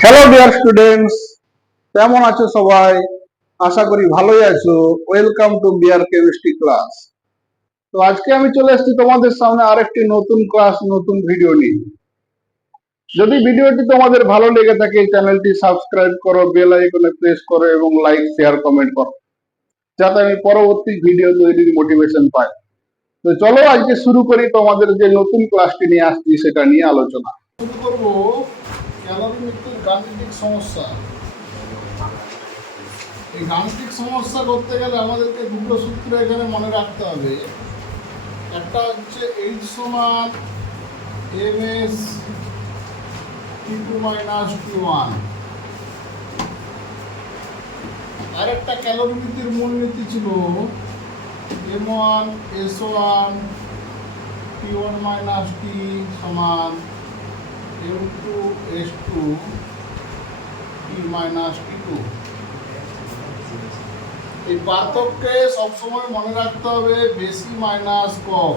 Hello dear students, কেমন আছো সবাই? আশা করি ভালোই আছো। Welcome to BR chemistry class. তো আজকে আমি চলে এসেছি তোমাদের সামনে আরেকটি নতুন ক্লাস, নতুন ভিডিও নিয়ে। যদি ভিডিওটি তোমাদের ভালো লেগে থাকে, চ্যানেলটি সাবস্ক্রাইব করো, বেল আইকনে প্রেস করো এবং লাইক, শেয়ার, কমেন্ট করো, যাতে আমি পরবর্তী ভিডিও তৈরির মোটিভেশন পাই। তো চলো আজকে শুরু করি, তোমাদের যে নতুন ক্লাসটি নিয়ে আসছি সেটা নিয়ে আলোচনা শুরু করব। ক্যালোরিমেট্রিক গাণিতিক সমস্যা। এই গাণিতিক সমস্যা করতে গেলে আমাদেরকে দুটো সূত্র এখানে মনে রাখতে হবে। একটা হচ্ছে H সমান ms T2 মাইনাস T1, আর একটা ক্যালোরিমিতির মূলনীতি ছিল m1 s1 T1 minus T সমান m2 s2 T minus T2। এই পার্থক্যে সবসময় মনে রাখতে হবে বেশি মাইনাস কম।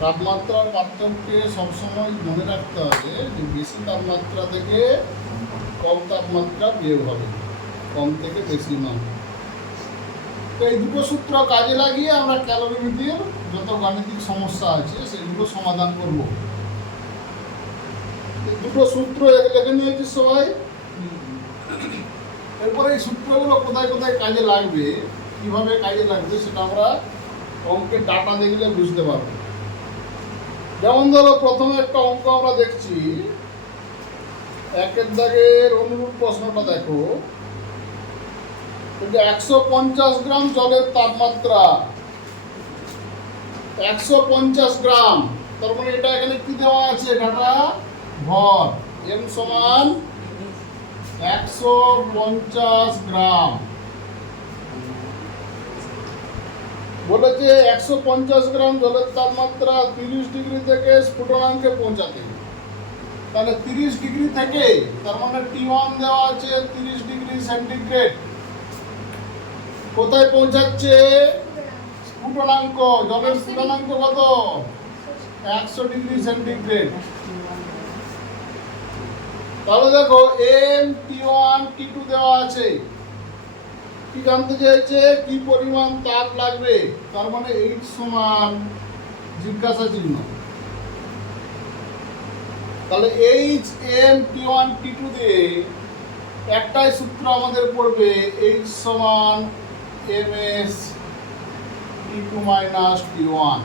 তাপমাত্রার পার্থক্যে সবসময় মনে রাখতে হবে যে বেশি তাপমাত্রা থেকে কম তাপমাত্রা বিয়োগ হবে, কম থেকে বেশি নয়। তো এই দুটো সূত্র কাজে লাগিয়ে আমরা ক্যালোরিমিতির যত গাণিতিক সমস্যা আছে সেগুলো সমাধান করব। এই দুটো সূত্র লেখে নিয়েছি সবাই। এরপরে এই সূত্রগুলো কোথায় কোথায় কাজে লাগবে, কিভাবে কাজে লাগবে সেটা আমরা অঙ্কের ডাটা দেখলে বুঝতে পারবো। যেমন ধরো প্রথমে একটা অঙ্ক আমরা দেখছি, একের দাগের অনুরূপ প্রশ্নটা দেখো। 150 গ্রাম জলের তাপমাত্রা, 150 গ্রাম, তার মানে এটা এখানে কি দেওয়া আছে ডাটা? ভর। m সমান 150 গ্রাম। বলেছে 150 গ্রাম জলের তাপমাত্রা 30 ডিগ্রি থেকে স্ফুটনাঙ্কে পৌঁছাতে। তাহলে 30 ডিগ্রি থেকে, তার মানে T1 দেওয়া আছে 30 ডিগ্রি সেন্টিগ্রেড। কোথায় পৌঁছাচ্ছে? স্ফুটনাঙ্ক, জলের স্ফুটনাঙ্ক কত? 100 ডিগ্রি সেন্টিগ্রেড। তাহলে দেখো m T1 T2 দেওয়া আছে। কি জানতে চেয়েছে? কি পরিমাণ তাপ লাগবে, তার মানে H সমান জিজ্ঞাসা চিহ্ন। তাহলে H m T1 T2 দিয়ে একটাই সূত্র আমাদের পড়বে, H সমান ms T2 মাইনাস T1।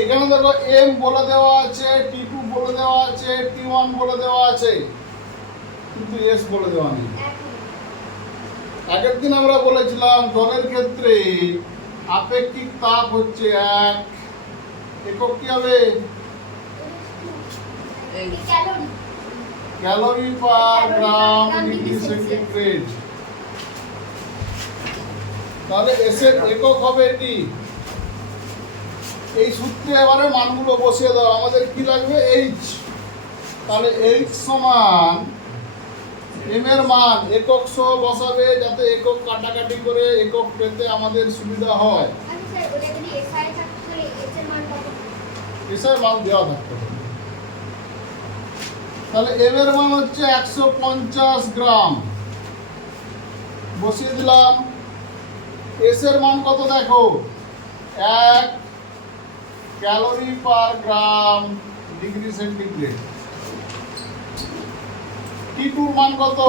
এখানে দেখো m বলে দেওয়া আছে, T2 বলে দেওয়া আছে, T1 বলে দেওয়া আছে, কিন্তু s বলে দেওয়া নেই। আগের দিন আমরা বলেছিলাম জলের ক্ষেত্রে আপেক্ষিক তাপ হচ্ছে 1, একক কি হবে? Calorie per gram degree centigrade. তাহলে এস এর একক হবে এটি। এই সূত্রে এবারে মানগুলো বসিয়ে দাও। আমাদের কি লাগবে? H। তাহলে H সমান m এর মান একক সহ বসাবে, যাতে একক কাটাকাটি করে একক পেতে আমাদের সুবিধা হয়। এসআই মান দেওয়া থাকতে হবে। তাহলে m এর মান হচ্ছে 150 গ্রাম, বসিয়ে দিলাম। s এর মান কত দেখো? 1 calorie per gram degree centigrade. T2 এর মান কত?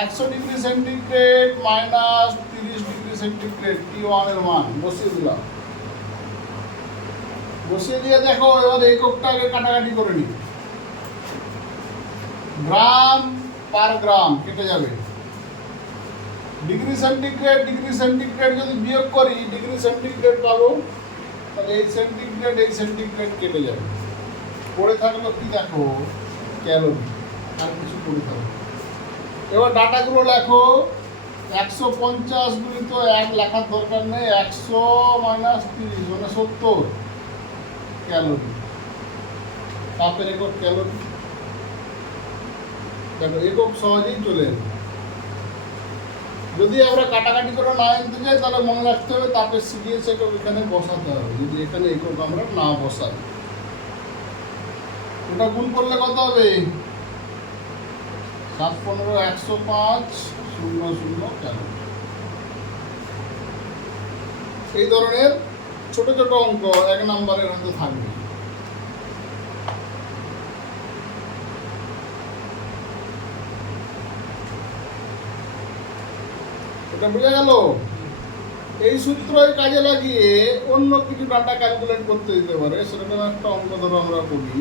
100 degree centigrade minus 30 degree centigrade. T1 এর মান বসিয়ে দিলাম। বসিয়ে দিয়ে দেখো এবার এককটাকে কাটাকাটি করে নি। গ্রাম পার গ্রাম কেটে যাবে। ডিগ্রি সেন্টিগ্রেড যদি বিয়োগ করি ডিগ্রি সেন্টিগ্রেড পাবো। তাহলে এই সেন্টিগ্রেড কেটে যাবে। পড়ে থাকলো কি দেখো? ক্যালোরি। আর কিছু পড়ে থাকবে। এবার ডাটাগুলো লেখো। 150 গুণিত 1 লেখার দরকার নেই, 100 মাইনাস 30 মানে 70 ক্যালোরি। তাপের একক ক্যালোরি। দেখো একক সহজেই চলে এলো। যদি আমরা কাটাকাটি করে না আনতে চাই তাহলে মনে রাখতে হবে তাপের সিডিএস একক এখানে বসাতে হবে, যদি এখানে একক আমরা না বসাই। ওটা গুণ করলে কত হবে? 7 15 105 00 ক্যালোরি। এই ধরনের ছোট ছোট অঙ্ক 1 নম্বরের হয়তো থাকবে। এটা বুঝে গেল? এই সূত্রই কাজে লাগিয়ে অন্য কিছু ডাটা ক্যালকুলেট করতে দিতে পারে, সেরকম একটা অঙ্ক ধরো আমরা করি।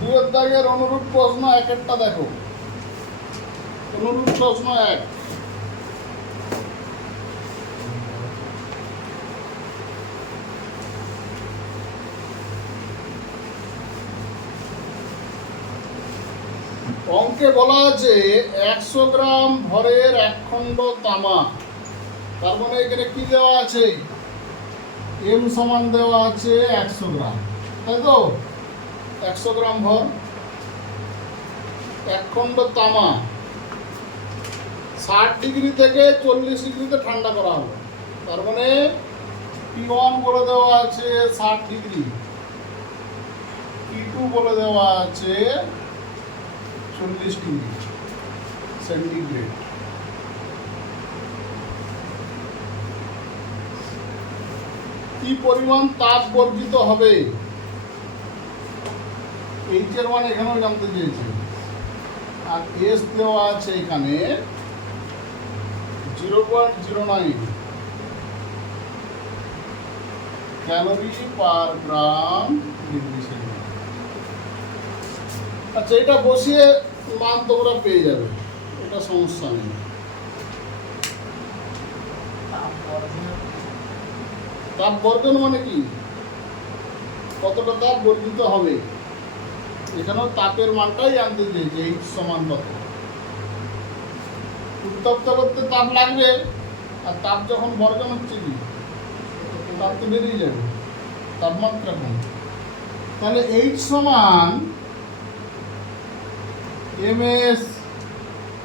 দুয়ের দাগের অনুরূপ প্রশ্ন এক একটা দেখো। অনুরূপ প্রশ্ন 1, অঙ্কে বলা আছে 100 গ্রাম ভরের এক খণ্ড তামা। তার মানে এখানে কি দেওয়া আছে? এম সমান দেওয়া আছে 100 গ্রাম, তাই তো? 100 গ্রাম ভর, এক খণ্ড তামা 60 ডিগ্রি থেকে 40 ডিগ্রিতে ঠান্ডা করা হলো। তার মানে P1 বলে দেওয়া আছে 60 ডিগ্রি, P2 বলে দেওয়া আছে 40 ডিগ্রি সেন্টিগ্রেড। কি পরিমাণ তাপ বর্জিত হবে? এইচ এর মান এখানেও জানতে চেয়েছে, আর এস দেওয়া আছে এখানে 0.09 calorie per gram degree centigrade. আচ্ছা, এটা বসিয়ে মান তোমরা পেয়ে যাবে, এটা সমস্যা নেই। তাপ বর্জন মানে কি? কতটা তাপ বর্জিত হবে? এখানেও তাপের মানটাই জানতে চেয়েছে, এইচ সমান কত। উত্তপ্ত করতে তাপ লাগবে, আর তাপ যখন বর্জন হচ্ছে কি তাপ তো বেরিয়ে যাবে, তাপমাত্রা কম। তাহলে এইচ সমান ms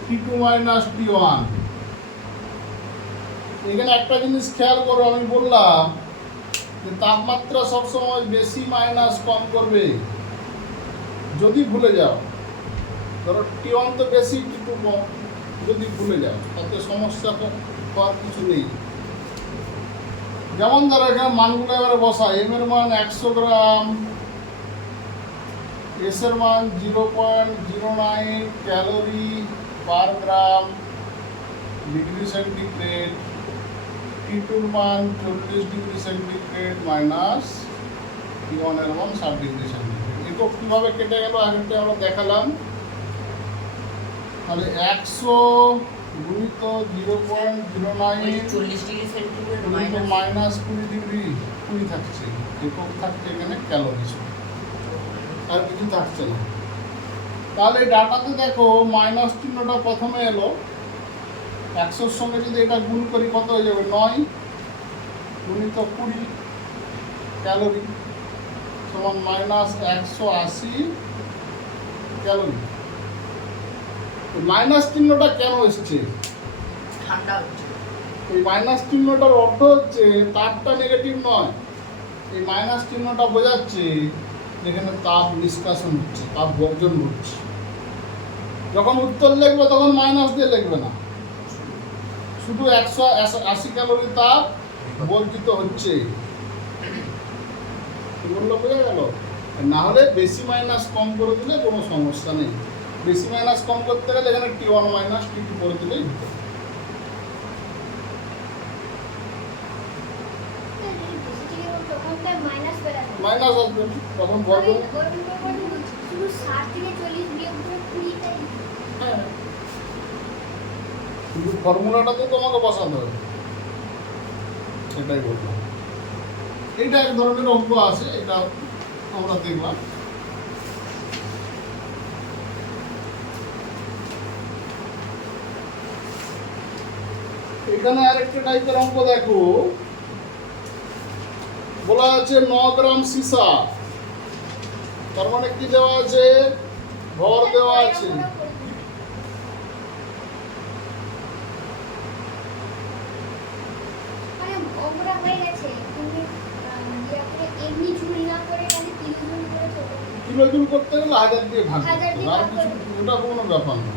T2 মাইনাস T1। এখানে একটা জিনিস খেয়াল করো, আমি বললাম যে তাপমাত্রা সবসময় বেশি মাইনাস কম করবে। যদি ভুলে যাও, ধরো T1 তো বেশি T2 কম, যদি ভুলে যাও তাতে সমস্যা হওয়ার কিছু নেই। যেমন ধরো এখানে মানগুলো এবারে বসাই। এম এর মান 100 গ্রাম, এস এর মান 0.09 calorie per gram degree centigrade, T2 মান 40 ডিগ্রি সেন্টিগ্রেড মাইনাস T1 এর মান 60 ডিগ্রি সেন্টিগ্রেড। একক কীভাবে কেটে গেল আগেরটা আমরা দেখালাম। তাহলে 100 গুণিত 0.09 40 ডিগ্রি সেন্টিগ্রেড মাইনাস 20 ডিগ্রি 20 থাকছে, একক থাকছে এখানে ক্যালোরি, আর কিছু থাকছে না। তাহলে এই ডাটাতে দেখো মাইনাস চিহ্নটা প্রথমে এলো, 100-র সঙ্গে যদি এটা গুণ করি কত হয়ে যাবে? 9 গুণিত 20 ক্যালোরি সমান মাইনাস 180 ক্যালোরি। মাইনাস চিহ্নটা কেন এসছে? ঠান্ডা হচ্ছে। এই মাইনাস চিহ্নটার অর্থ হচ্ছে তাপটা নেগেটিভ নয়, এই মাইনাস চিহ্নটা বোঝাচ্ছে যেখানে তাপ নিষ্কাশন হচ্ছে, তাপ বর্জন হচ্ছে। যখন উত্তর লিখবে তখন মাইনাস দিয়ে লিখবে না, শুধু 180 ক্যালোরি তাপ বর্জিত হচ্ছে। বললো বোঝা গেল? না হলে বেশি মাইনাস কম করে দিলে কোনো সমস্যা নেই। বেশি মাইনাস কম করতে গেলে এখানে T1 মাইনাস T2 করে দিলেই হতো। মাইনাস আসবে তখন বর্জন। হ্যাঁ, কিন্তু ফর্মুলাটা তো তোমাকে বসাতে হবে, সেটাই বললাম। এইটা এক ধরনের অঙ্ক আছে, এটা আমরা দেখলাম। এখানে আরেকটা টাইপের অঙ্ক দেখো, বলা আছে 9 গ্রাম সীসা। তার মানে কি দেওয়া আছে? ভর দেওয়া আছে। অঙ্কটা হয়ে গেছে তুমি আপনি এমনি ঝুল না করে মানে কিলো ঝুল করে ছোট কিলো জুল করতে গেলে 1000 দিয়ে ভাগ হাজার করতে দিয়ে হবে, আর ভাগ কিছু ওটা কোনো ব্যাপার না।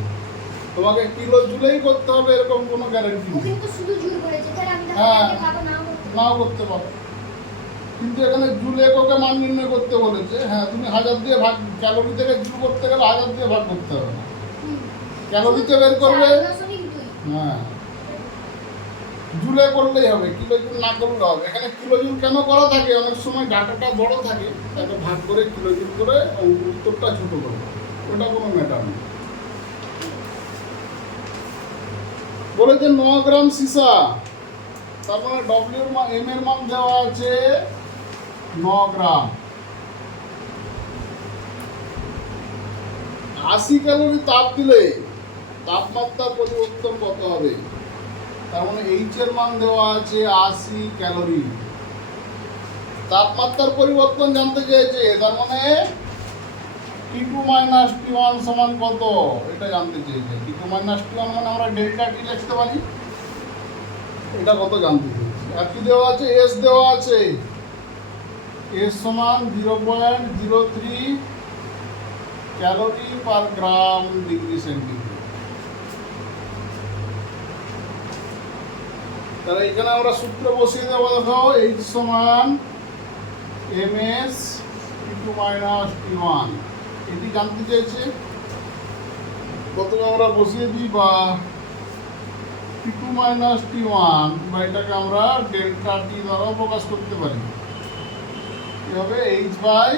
তোমাকে কিলো জুলেই করতে হবে এরকম কোনো গ্যারান্টি নেই, ওখানে তো শুধু ঝুল বলেছে তাহলে আমি হ্যাঁ। তাহলে ভাগ নাও করতে নাও করতে পারো, কিন্তু এখানে জুল এককে মান নির্ণয় করতে বলেছে। হ্যাঁ, তুমি 1000 দিয়ে ভাগ, ক্যালোরি থেকে জুল করতে গেলে 1000 দিয়ে ভাগ করতে হবে না, ক্যালোরিতে বের করবে। 4.2 হ্যাঁ, জুলে করলেই হবে, কিলো জুল না করলে হবে। এখানে কিলো জুল কেন করা থাকে, অনেক সময় ডাটাটা বড় থাকে, তাকে ভাগ করে কিলো জুল করে উত্তরটা ছোট করবে, ওটা কোনো ম্যাটার নেই। বলেছে 9 গ্রাম সীসা, তার মানে ডব্লিউ এর মান, এম এর মান দেওয়া আছে 9 গ্রাম। 80 ক্যালোরি তাপ দিলে তাপমাত্রার পরিবর্তন কত হবে? তার মানে এইচ এর মান দেওয়া আছে 80 ক্যালোরি। তাপমাত্রার পরিবর্তন জানতে চেয়েছে, তার মানে T2 মাইনাস T1 সমান কত এটা জানতে চেয়েছে। T2 মাইনাস T1 মানে আমরা ডেল্টা টি লিখতে পারি, এটা কত জানতে চেয়েছে। আর কি দেওয়া আছে, এস দেওয়া আছে, এস সমান 0.03 calorie per gram degree centigrade. তাহলে এখানে আমরা সূত্র বসিয়ে দেবো, দেখো এইচ সমান M S T2 minus T1, এটি জানতে চেয়েছে। প্রথমে আমরা বসিয়ে দিই বা T2 মাইনাস T1, বা এটাকে আমরা ডেল্টা টি দ্বারাও প্রকাশ করতে পারি। কি হবে, এইচ বাই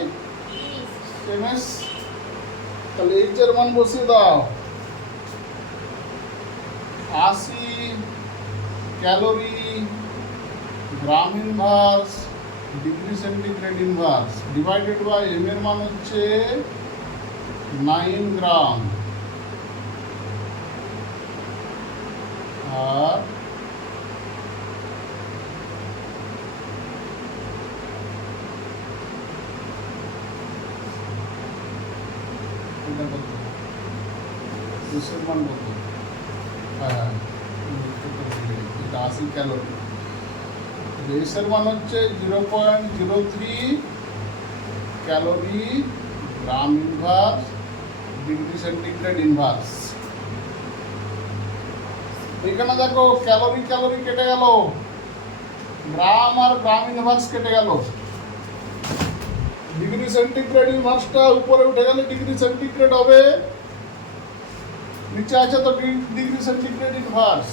এম এস। তাহলে এইচ এর মান বসিয়ে দাও, 80 calorie gram inverse degree centigrade inverse divided by M এর মান হচ্ছে 9 গ্রাম, আর এটা কত, এর মান কত? হ্যাঁ, এটা 80 ক্যালোরি। এর মান হচ্ছে 0.03 calorie gram inverse degree centigrade inverse. এখানে দেখো ক্যালোরি ক্যালোরি কেটে গেল, গ্রাম আর গ্রাম ইনভার্স কেটে গেল। ডিগ্রি সেন্টিগ্রেড ইনভার্সটা উপরে উঠে গেলে ডিগ্রি সেন্টিগ্রেড হবে, নিচে আছে তো ডিগ্রি সেন্টিগ্রেড ইনভার্স,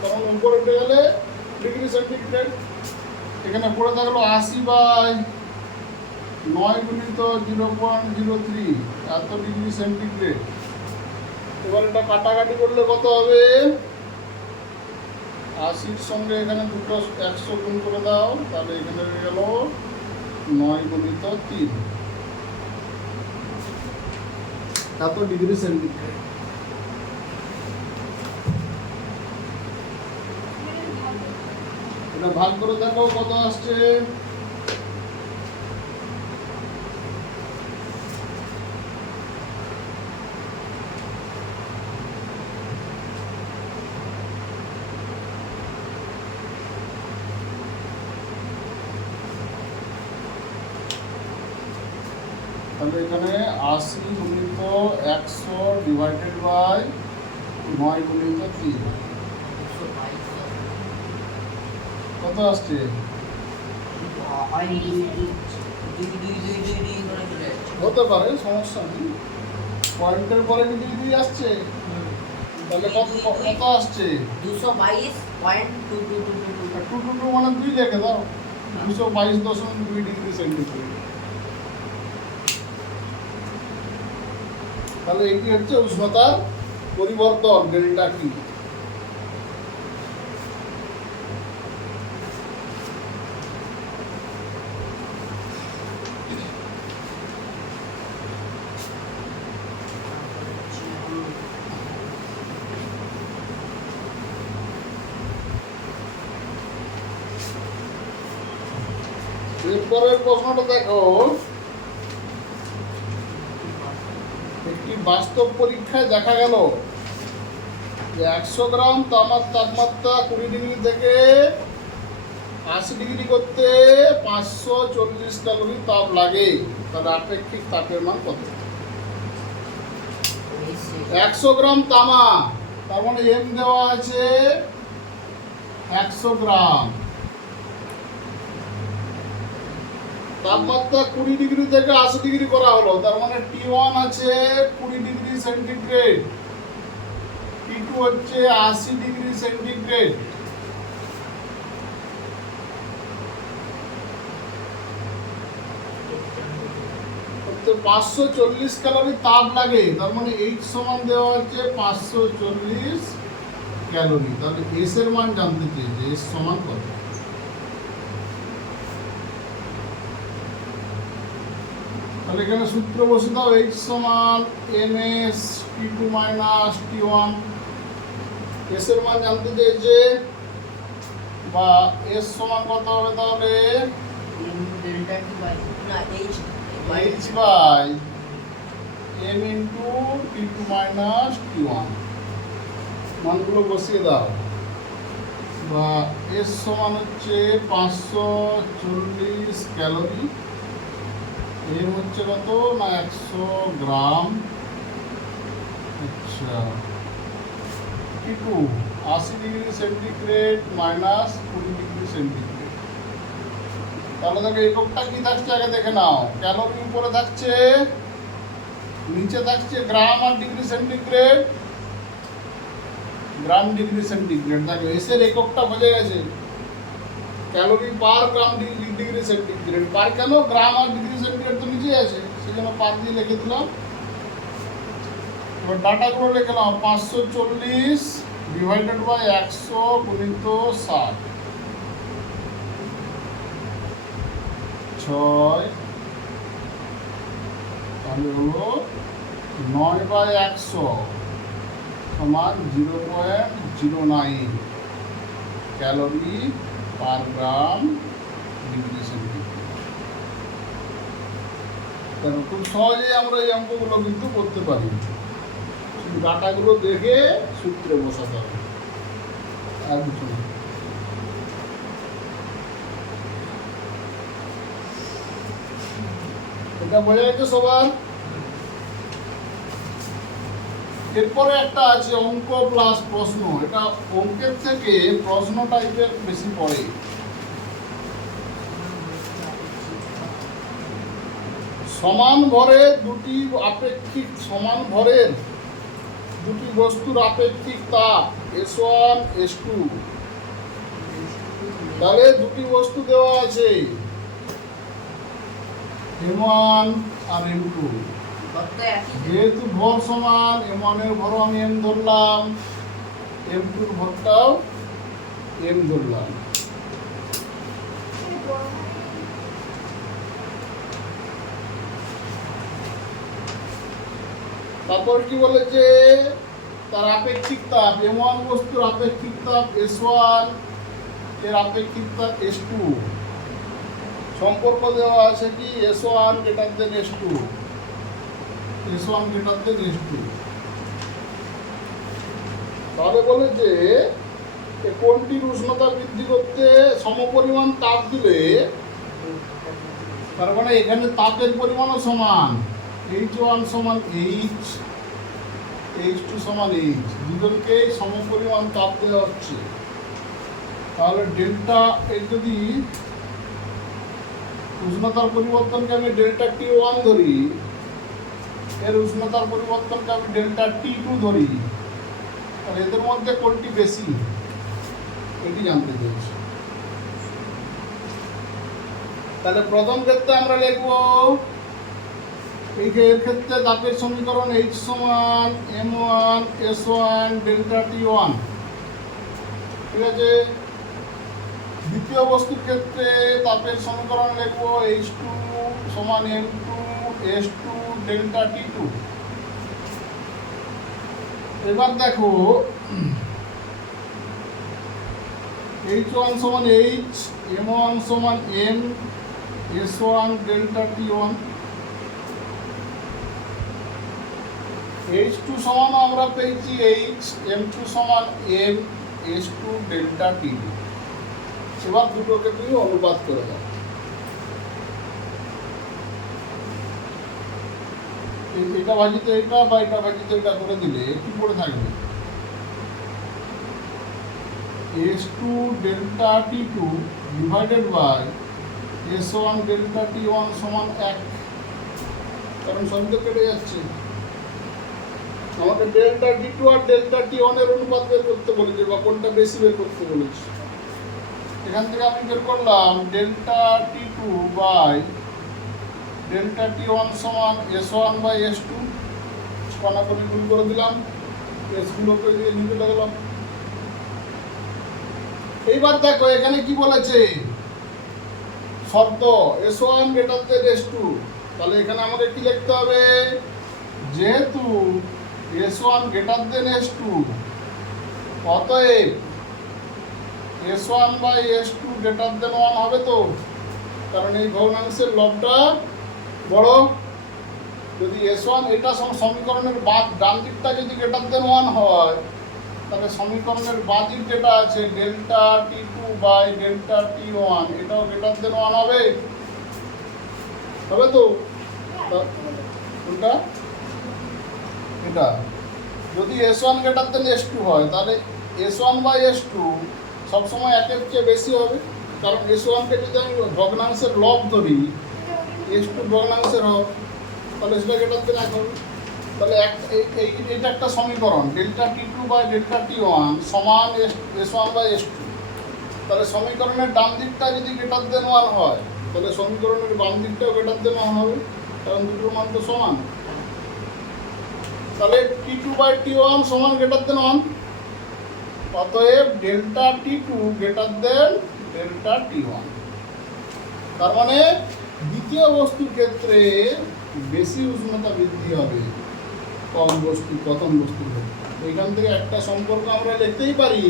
তখন উপরে উঠে গেলে ডিগ্রি সেন্টিগ্রেড। এখানে পড়ে থাকলো 80 বাই 9 গুণিত 0.03 এত ডিগ্রি সেন্টিগ্রেড। এবার এটা কাটাকাটি করলে কত হবে, 80-র সঙ্গে এখানে দুটো 100 গুণ করে দাও, তাহলে এখানে হয়ে গেল 9 গুণিত 3 এত ডিগ্রি সেন্টিগ্রেড। এটা ভাগ করে দেখো কত আসছে, তাহলে এখানে 80 গুণিত 100 ডিভাইডেড বাই 9 গুণিত 3 কত আসছে? হতে পারে, সমস্যা নেই। পয়েন্টের পরে কি 2 আসছে, তাহলে কত কত আসছে? 222 মানে 2 লিখে দাও, 222.2 ডিগ্রি সেন্টিগ্রেড। তাহলে এটি হচ্ছে উষ্ণতার পরিবর্তন, ডেল্টা টি। এরপরের প্রশ্নটা দেখো, একটি বাস্তব পরীক্ষায় দেখা গেল যে 100 গ্রাম তামার তাপমাত্রা 20 ডিগ্রি থেকে 80 ডিগ্রি করতে 540 ক্যালোরি তাপ লাগে, তাহলে আপেক্ষিক তাপের মান কত? 100 গ্রাম তামা, তার মানে এম দেওয়া আছে 100 গ্রাম। তাপমাত্রা 20 ডিগ্রি থেকে 80 ডিগ্রি করা হলো, তার মানে T1 আছে 20 ডিগ্রি সেন্টিগ্রেড, T2 হচ্ছে 80 ডিগ্রি সেন্টিগ্রেড। তো 540 ক্যালোরি তাপ লাগে, তার মানে H সমান দেওয়া হচ্ছে 540 ক্যালোরি। তাহলে S এর মান জানতে চেয়েছে, S সমান কত? তাহলে এখানে সূত্র বসে দাও, H সমান ms T2 minus T1। S এর মান জানতে চেয়েছে, বা S সমান কত হবে তাহলে? ডেল্টা কি বাই না H H by m into T2 minus T1, মানগুলো বসিয়ে দাও। বা S সমান হচ্ছে 540 ক্যালোরি, এম হচ্ছে কত না 100 গ্রাম। আচ্ছা, T2 80 degree centigrade minus 20 degree centigrade. তাহলে দেখো এককটা কি থাকছে আগে দেখে নাও। ক্যালোরি উপরে থাকছে, নিচে থাকছে গ্রাম আর degree centigrade, gram degree centigrade. দেখো এস এর এককটা বোঝা গেছে, calorie per gram degree centigrade. Per কেন? গ্রাম আর ডিগ্রি সেন্টিগ্রেড তো নিচে আছে, সেজন্য পার দিয়ে লিখে দিলাম। এবার ডাটাগুলো লিখে নাও, 540 ডিভাইডেড বাই 100 গুণিত 60, 6, তাহলে হলো 9 বাই 100 সমান 0.09 calorie per gram degree centigrade. কারণ খুব সহজেই আমরা এই অঙ্কগুলো কিন্তু করতে পারি, শুধু ডাটাগুলো দেখে সূত্রে বসাতে হবে, আর কিছু না। এটা বোঝা গেছে সবার? এরপরে একটা আছে অঙ্ক প্লাস প্রশ্ন। এটা অঙ্কের থেকে প্রশ্ন টাইপের বেশি পড়ে। সমান ভরের দুটি আপেক্ষিক, সমান ভরের দুটি বস্তুর আপেক্ষিক তাপ S1 S2। তাহলে দুটি বস্তু দেওয়া আছে M1 আর M2। কত একই যেহেতু ভর সমান, M1 এর ভরও আমি M ধরলাম, M2 এর ভরটাও M ধরলাম। তারপর কি বলেছে, তার আপেক্ষিক তাপ M1 বস্তুর আপেক্ষিক তাপ S1, এর আপেক্ষিক তাপ S2। সম্পর্ক দেওয়া আছে কি S1 greater than S2, S1 greater than S2। তাহলে বলেছে কোনটির উষ্ণতা বৃদ্ধি করতে সমপরিমাণ তাপ দিলে, তার মানে এখানে তাপের পরিমাণও সমান, H1 সমান H, H2 সমান H, দুজনকে সমপরিমাণ তাপ দেওয়া হচ্ছে। তাহলে ডেল্টা, এই যদি উষ্ণতার পরিবর্তনকে আমি ডেল্টা T1 ধরি, এর উষ্ণতার পরিবর্তনকে আমি ডেল্টা T2 ধরি, তাহলে এদের মধ্যে কোনটি বেশি এটি জানতে চাইছি। তাহলে প্রথম ক্ষেত্রে আমরা লিখব, এর ক্ষেত্রে তাপের সমীকরণ H সমান M1 S1 ডেল্টা T1, ঠিক আছে। দ্বিতীয় বস্তুর ক্ষেত্রে তাপের সমীকরণ লিখব H2 সমান M2 S2 ডেল্টা T2। এবার দেখো H1 সমান H, M1 সমান M, S1 delta T1। H2 সমান আমরা পেয়েছি H, M2 সমান M, S2 ডেল্টা T2। এবার দুটোকে তুমি অনুপাত করে দাও। এটা ভাজিত এটা বা এটা ভাজিত এটা করে দিলে কি পড়ে থাকবে? S2 delta T2 divided by S1 delta T1 সমান 1, কারণ সবই তো কেটে যাচ্ছে। আমাকে ডেল্টা T2 আর ডেল্টা T1 এর অনুপাত বের করতে বলেছে, বা কোনটা বেশি বের করতে বলেছে। এখান থেকে আমি বের করলাম delta T2 by delta T1 সমান S1 বাই S2, পানাপানি গুণ করে দিলাম, এসগুলোকে দিয়ে নিতে লাগলাম। এইবার দেখো এখানে কি বলেছে, শর্ত S1 গ্রেটার দেন S2, তাহলে এখানে আমাকে কি লিখতে হবে, যেহেতু S1 গ্রেটার দেন S2 অতএব S1 by S2 greater than 1 হবে তো, কারণ এই ভগ্নাংশের লবটা বড়। যদি S1 এটা সমীকরণের ডান দিকটা যদি গ্রেটার দেন 1 হয়, তাহলে সমীকরণের বাঁ দিক যেটা আছে delta T2 by delta T1 এটাও গ্রেটার দেন 1 হবে, হবে তো? কোনটা? এটা। যদি S1 গ্রেটার দেন S2 হয়, তাহলে S1 বাই S2 সবসময় একের চেয়ে বেশি হবে, কারণ S1কে যদি আমি ভগ্নাংশের লব ধরি, S2 ভগ্নাংশের হোক, তাহলে সেটা গ্রেটার দেন 1 হবে। তাহলে এইটা একটা সমীকরণ, delta T2 by delta T1 সমান S1 বাই S2। তাহলে সমীকরণের ডান দিকটা যদি গ্রেটার দেন 1 হয়, তাহলে সমীকরণের বাম দিকটাও গ্রেটার দেন 1 হবে, কারণ দুটোর মান তো সমান। তাহলে T2 বাই T1 সমান গ্রেটার দেন 1, অতএব delta T2 greater than delta T1। তার মানে দ্বিতীয় বস্তুর ক্ষেত্রে বেশি উষ্ণতা বৃদ্ধি হবে কম বস্তু প্রথম বস্তুর ক্ষেত্রে। এইখান থেকে একটা সম্পর্ক আমরা লিখতেই পারি,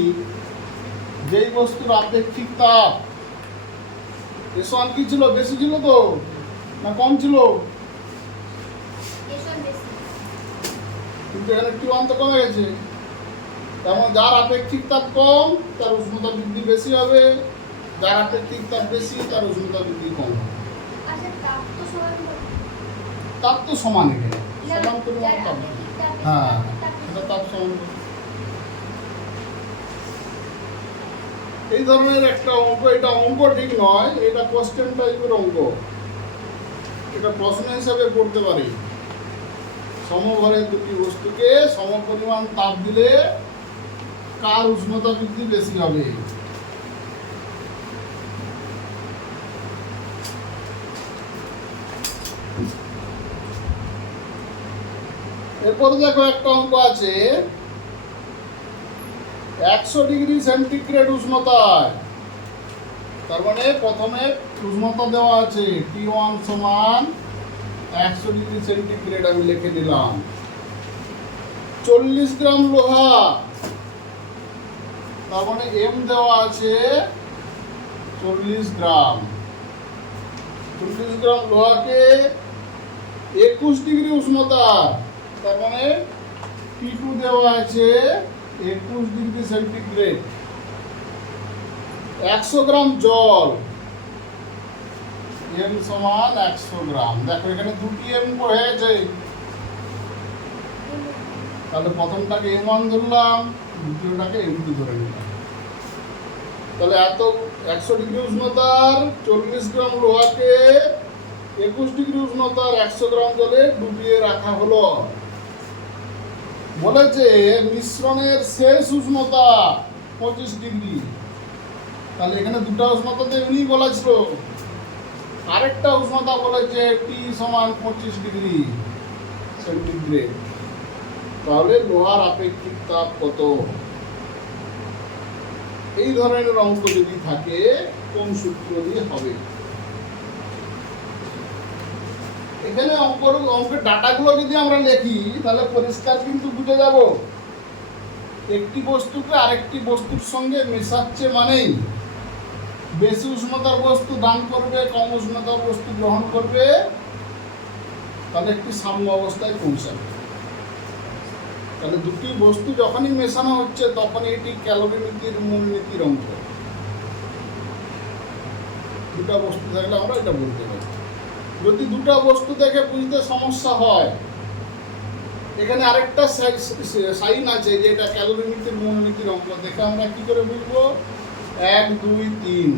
যেই বস্তুর আপেক্ষিক তাপ S1 কি ছিল, বেশি ছিল তো না কম ছিল? কিন্তু এখানে T1 তো কমে গেছে, তেমন যার আপেক্ষিক তাপ কম তার উষ্ণতা বৃদ্ধি বেশি হবে, যার আপেক্ষিক তাপ বেশি তার উষ্ণতা বৃদ্ধি কম হবে। তাপ তো সমান, এখানে সমান পরিমাণ তাপ, হ্যাঁ এটা তাপ সমান। এই ধরনের একটা অঙ্ক, এটা অঙ্ক ঠিক নয়, এটা কোশ্চেন টাইপের অঙ্ক, এটা প্রশ্ন হিসাবে পড়তে পারি। সমঘরের দুটি বস্তুকে সমপরিমাণ তাপ দিলে কার উষ্ণতা বৃদ্ধি বেশি হবে? এরপরে দেখো একটা অঙ্ক আছে, 100 ডিগ্রি সেন্টিগ্রেড উষ্ণতায়, তার মানে প্রথমে উষ্ণতা দেওয়া আছে T1 সমান 100 ডিগ্রি সেন্টিগ্রেড, আমি লিখে দিলাম। 40 গ্রাম লোহা, তার মানে M দেওয়া আছে 40 গ্রাম। 40 গ্রাম লোহাকে 21 ডিগ্রি উষ্ণতা, তার মানে T2 দেওয়া আছে 21 ডিগ্রি সেন্টিগ্রেড। 100 গ্রাম জল, M সমান 100 গ্রাম। দেখো এখানে দুটি M হয়েছে, তাহলে প্রথমটাকে M1 ধরলাম, দ্বিতীয়টাকে M2 ধরে নিলাম। তাহলে এত 100 ডিগ্রি উষ্ণতার 40 গ্রাম লোহাকে 21 ডিগ্রি উষ্ণতার 100 গ্রাম জলে ডুবিয়ে রাখা হলো। বলেছে মিশ্রণের শেষ উষ্ণতা 25 ডিগ্রি, তাহলে এখানে দুটা উষ্ণতা তো এমনি বলা ছিল, আরেকটা উষ্ণতা বলেছে T সমান 25 ডিগ্রি সেন্টিগ্রেড। তাহলে লোহার আপেক্ষিক তাপ কত? এই ধরনের অঙ্ক যদি থাকে কোন সূত্র দিয়ে হবে? এখানে অঙ্কের ডাটাগুলো যদি আমরা লিখি তাহলে পরিষ্কার কিন্তু বুঝে যাব, একটি বস্তুকে আরেকটি বস্তুর সঙ্গে মেশাচ্ছে মানেই বেশি উষ্ণতার বস্তু দান করবে, কম উষ্ণতার বস্তু গ্রহণ করবে, তাহলে একটি সাম্য অবস্থায় পৌঁছাবে। তাহলে দুটি বস্তু যখনই মেশানো হচ্ছে তখনই এটি ক্যালোরি নীতির মূলনীতির অঙ্ক। দুটো বস্তু থাকলে আমরা এটা বলতে পারি। যদি দুটো বস্তু দেখে বুঝতে সমস্যা হয়, এখানে আরেকটা সাইন আছে যে এটা ক্যালোরিমিতির মূলনীতির অঙ্ক, দেখে আমরা কি করে বুঝবো? 1 2 3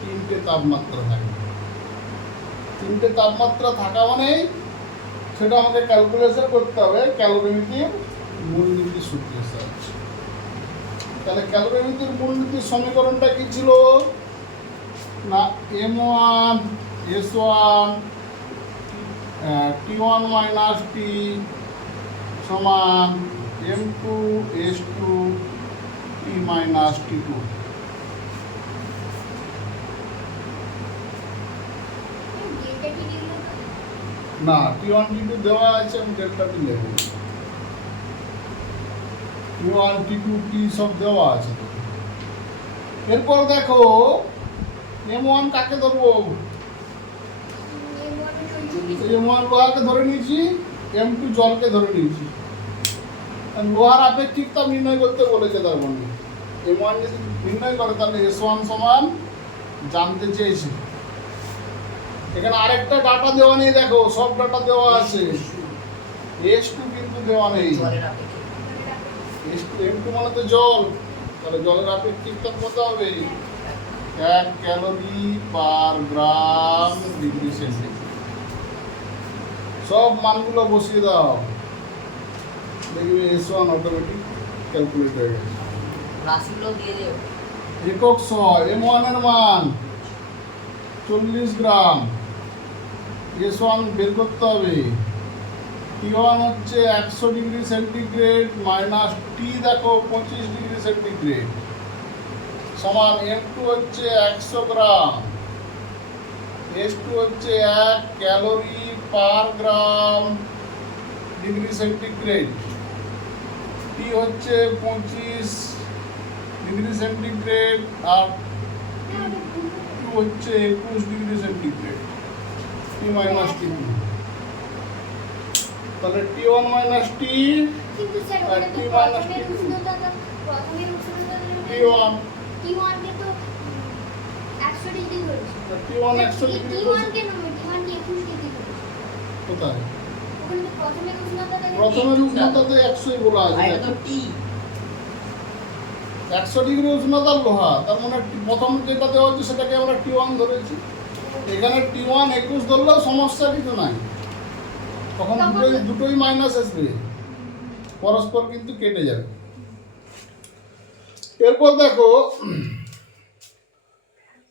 তিনটে তাপমাত্রা থাকে। তিনটে তাপমাত্রা থাকা মানে সেটা আমাকে ক্যালকুলেশন করতে হবে ক্যালোরিমিতির মূলনীতির সূত্রের সাহায্যে। তাহলে ক্যালোরিমিতির মূলনীতির সমীকরণটা কি ছিল? না m1 s1 t1 minus t সমান m2 s2 t minus t2। Delta টি দিল না t1 t2 দেওয়া আছে, আমি ডেল্টা টি লিখব। t1 t2 t সব দেওয়া আছে। এরপর দেখো m1 কাকে ধরবো? m1 লোহাকে ধরে নিয়েছি, m2 জলকে ধরে নিয়েছি। আর লোহার আপেক্ষিকতা নির্ণয় করতে বলেছে, তার মানে m1 যদি নির্ণয় করে তাহলে s1 সমান জানতে চেয়েছে। এখানে আরেকটা ডাটা দেওয়া নেই, দেখো সব ডাটা দেওয়া আছে, s2 কিন্তু দেওয়া নেই। জলের আপেক্ষিক s2 m2 মানে তো জল, তাহলে জলের আপেক্ষিকতা কত হবে? 1 calorie per gram degree centigrade. সব মানগুলো বসিয়ে দাও, দেখবে s1 অটোমেটিক ক্যালকুলেট হয়ে গেছে। রাশিগুলো দিয়ে দিও। একক ছয় m1 এর মান 40 গ্রাম, s1 বের করতে হবে। t1 হচ্ছে 100 ডিগ্রি সেন্টিগ্রেড মাইনাস t দেখো 25 ডিগ্রি সেন্টিগ্রেড সমান m2 হচ্ছে 100 গ্রাম, s2 হচ্ছে 1 calorie per gram degree centigrade, t হচ্ছে 25 ডিগ্রি সেন্টিগ্রেড আর t2 হচ্ছে 21 degree centigrade, t minus t2। তাহলে t1 মাইনাস t কিন্তু স্যার আর ওটা তো T minus প্রথমের T2 উষ্ণতা প্রথমের উষ্ণতা t1 T1 কে তো 100 ডিগ্রি ধরেছে। t1 100 ডিগ্রি T1 কে নয়, T1 কে 21 ডিগ্রি ধরেছে। কোথায়? ওখানে তো প্রথমের উষ্ণতাটা প্রথমের উষ্ণতাতে 100 বলা আর আছে, এটা তো টি 100 ডিগ্রি উষ্ণতার লোহা, তার মানে প্রথম যেটা দেওয়া হচ্ছে সেটাকে আমরা t1 ধরেছি। এখানে t1 21 ধরলেও সমস্যা কিছু নাই, তখন দুটোই মাইনাস আসবে, পরস্পর কিন্তু কেটে যাবে। এরপর দেখো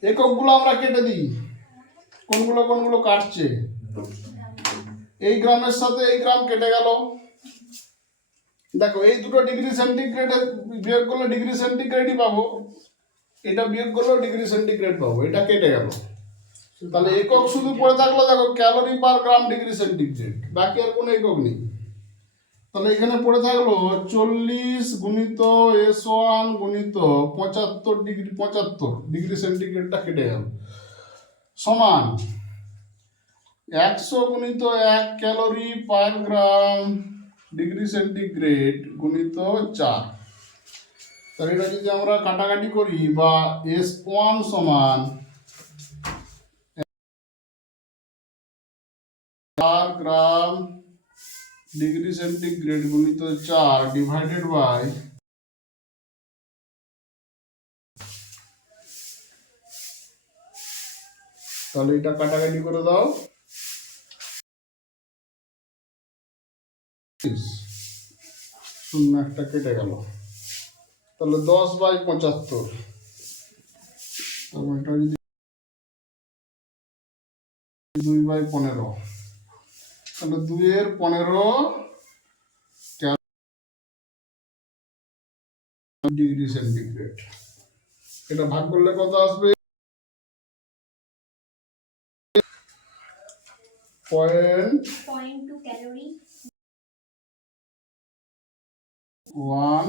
এককগুলো আমরা কেটে দিই, কোনগুলো কোনগুলো কাটছে। এই গ্রামের সাথে এই গ্রাম কেটে গেল। দেখো এই দুটো ডিগ্রি সেন্টিগ্রেডের বিয়োগ করলে ডিগ্রি সেন্টিগ্রেডই পাবো, এটা বিয়োগ করলেও ডিগ্রি সেন্টিগ্রেড পাবো, এটা কেটে গেল। তাহলে একক শুধু পড়ে থাকলো দেখো calorie per gram degree centigrade, বাকি আর কোনো একক নেই। তাহলে এখানে পড়ে থাকলো 40 গুণিত s1 গুণিত 75 ডিগ্রি সেন্টিগ্রেডটা কেটে গেল সমান 100 গুণিত 1 calorie per gram degree centigrade গুণিত 4। তাহলে এটা যদি আমরা কাটাকাটি করি বা s1 সমান পার গ্রাম ডিগ্রি সেন্টিগ্রেড গুণিত 4 ডিভাইডেড বাই তাহলে এটা কাটাকাটি করে দাও, শূন্য একটা কেটে গেল, তাহলে 10/75। তারপর এটা যদি 2/15, তাহলে 2/15 ডিগ্রি সেন্টিগ্রেড। এটা ভাগ করলে কত আসবে? 0.2 ক্যালোরি 1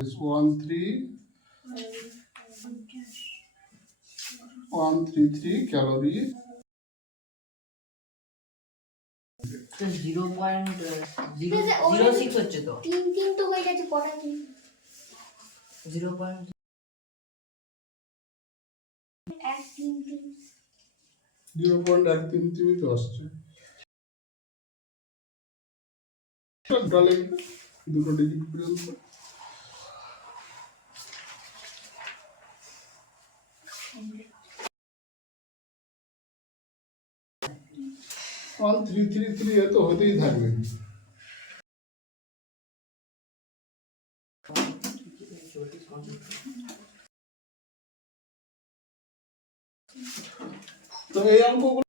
is 133 ক্যালোরি। 0.006 হচ্ছে তো। 3 তো হয়ে গেছে, কটা 3? 0.1 133 0.133 তো আসছে। তাহলে দুটো ডিজিট পর্যন্ত। ওয়ান থ্রি থ্রি থ্রি এ তো হতেই থাকবে। তো এই অঙ্কগুলো